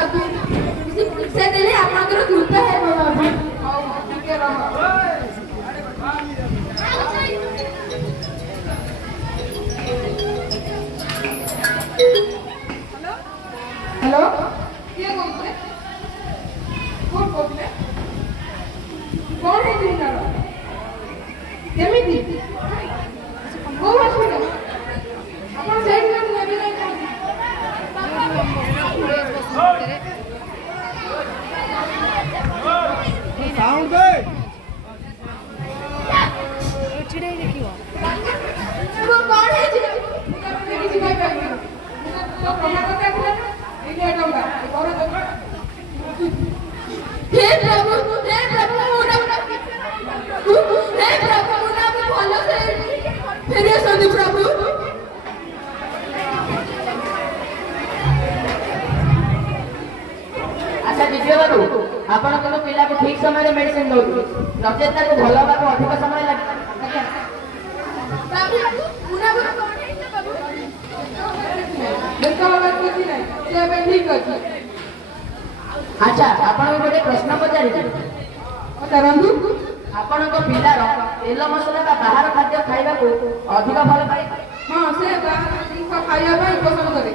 बाबू से देले आपनकर कृपा है बाबू हां ठीक है हेलो किए बोलते कौन बोलते कौन है तुम ना केमिति को हॉस्पिटल अपन साइड में नेबे नहीं साउंड दे चिड़ै देखियो वो कौन है जी किसी भाई भाई तो प्रमाण करता है ये डंगा और हे प्रभु मुना हे प्रभु मुना भलो से फेरे संदि प्रभु अच्छा दिव्य बाबू आपण को पिला को ठीक समय रे मेडिसिन दो नचेत ताको भलो बाबू अधिक समय लागे बाबू मुना कौन है बाबू देखो बात कुछ नहीं से अब ठीक अछि अच्छा आपण को गोटे प्रश्न पचारि तरंदु आपण को पिलार तेल मसला का बाहर खाद्य खाइबा को अधिक भल पाए हां से बाहर खाइया भाई पसंद करे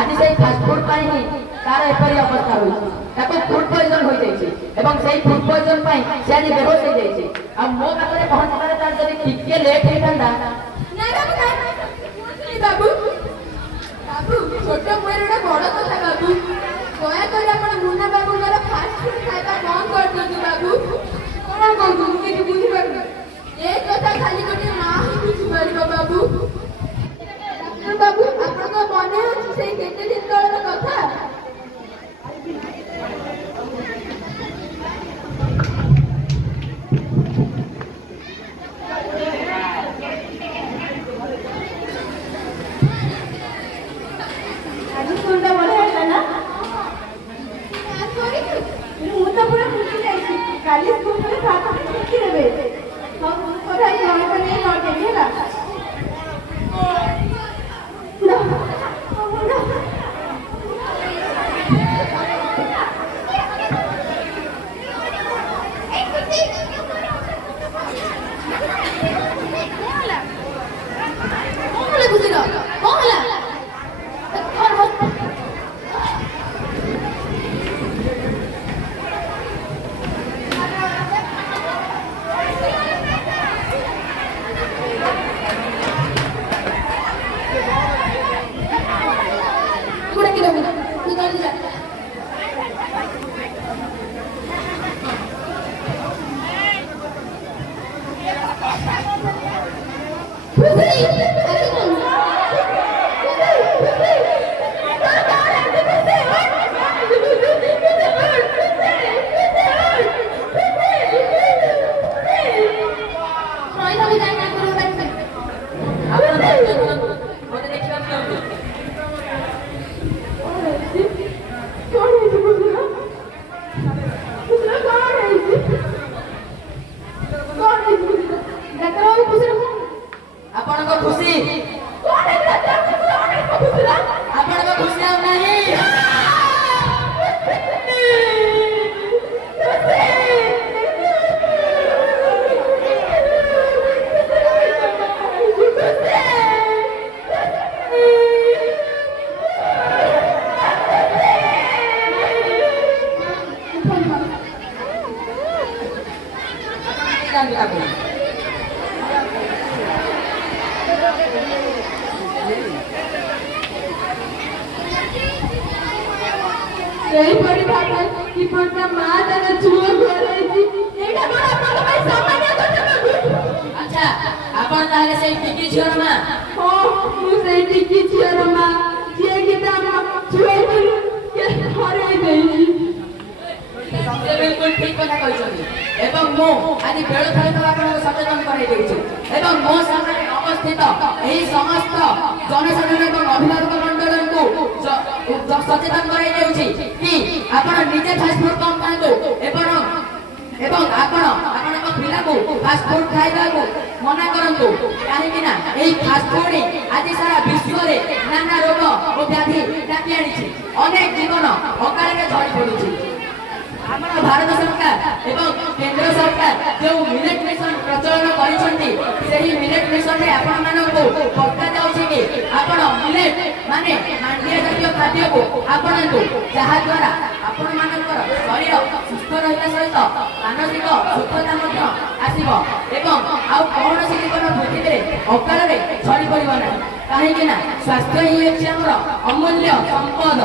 आज से फास्ट फूड पाई ही तार एपरी अवस्था होई ताको फूड पॉइजन होई जाई छै एवं सेही फूड पॉइजन पाई से आज बेहोश हो जाई छै अब मो पाखरे पहुंचबारे तार जदी ठीक के लेट हे थांदा नहीं बाबू बाबू छोट मोरडा बड़ कथा बाबू दया कर आपण मुन्ना बाबू घर फास्ट फूड खाइबा बंद कर दियो बाबू कोन कोन तुम के बुझी पार ए कथा खाली कोटे ना ही बुझी पारिबो बाबू बाबू आपण को मने अछि से केते दिन तळर कथा आज सुंदर बड़ा है ना ମୁଁ ତ ପୁରା ଖୁସି ଯାଇছি କାଲି ସ୍କୁଲରେ ସାର୍ ମୋତେ ଛୁଟି ଦେବେ ହଁ ମୁଁ କଥା ଜଣେ ତ ନେଇ କରିଦେବି ହେଲା यही पड़ी बात है कि पटना मां तना छुआ घर रही थी एटा बड़ा अपन भाई सामान्य घटना अच्छा आपण ताले से टिकी छियर मां हो मु से टिकी छियर मां जे कि दाम छुआ के हरे देई से बिल्कुल ठीक कथा कहछनी एवं मो आदि बेळ थाले तो आपण सचेतन कराई देउछि एवं मो सामने अवस्थित एही समस्त जनसाधारण एवं अभिभावक मंडल को सचेतन कराई देउछि कि आपण निजे फास्ट फूड कम खांतु एवं आपण पिला को फास्ट फूड खाइबा को मना करंतु काहे ना एही फास्ट फूड आज सारा विश्व रे नाना रोग और व्याधि डाकी आनी अनेक जीवन अकाल ପଡୁଛି। ଆମର ଭାରତ ସରକାର ଏବଂ କେନ୍ଦ୍ର ସରକାର ଯେଉଁ ମିଲେଟ୍ ମିଶନ ପ୍ରଚଳନ କରିଛନ୍ତି ସେହି ମିଲେଟ୍ ମିଶନରେ ଆପଣମାନଙ୍କୁ ପଠାଯାଉଛି କି ଆପଣ ମିଲେଟ୍ ମାନେ ମାଣ୍ଡିଆ ଜାତୀୟ ଖାଦ୍ୟକୁ ଆପଣଙ୍କୁ, ଯାହାଦ୍ୱାରା ଆପଣମାନଙ୍କର ଶରୀର ସୁସ୍ଥ ରହିବା ସହିତ ମାନସିକ ସୁସ୍ଥତା ମଧ୍ୟ ଆସିବ ଏବଂ ଆଉ କୌଣସି ଜୀବନ ପୃଥିବୀରେ ଅକାଳରେ ଝଡ଼ି ପଡ଼ିବ ନାହିଁ। କାହିଁକି ନା ସ୍ୱାସ୍ଥ୍ୟ ହିଁ ହେଉଛି ଆମର ଅମୂଲ୍ୟ ସମ୍ପଦ।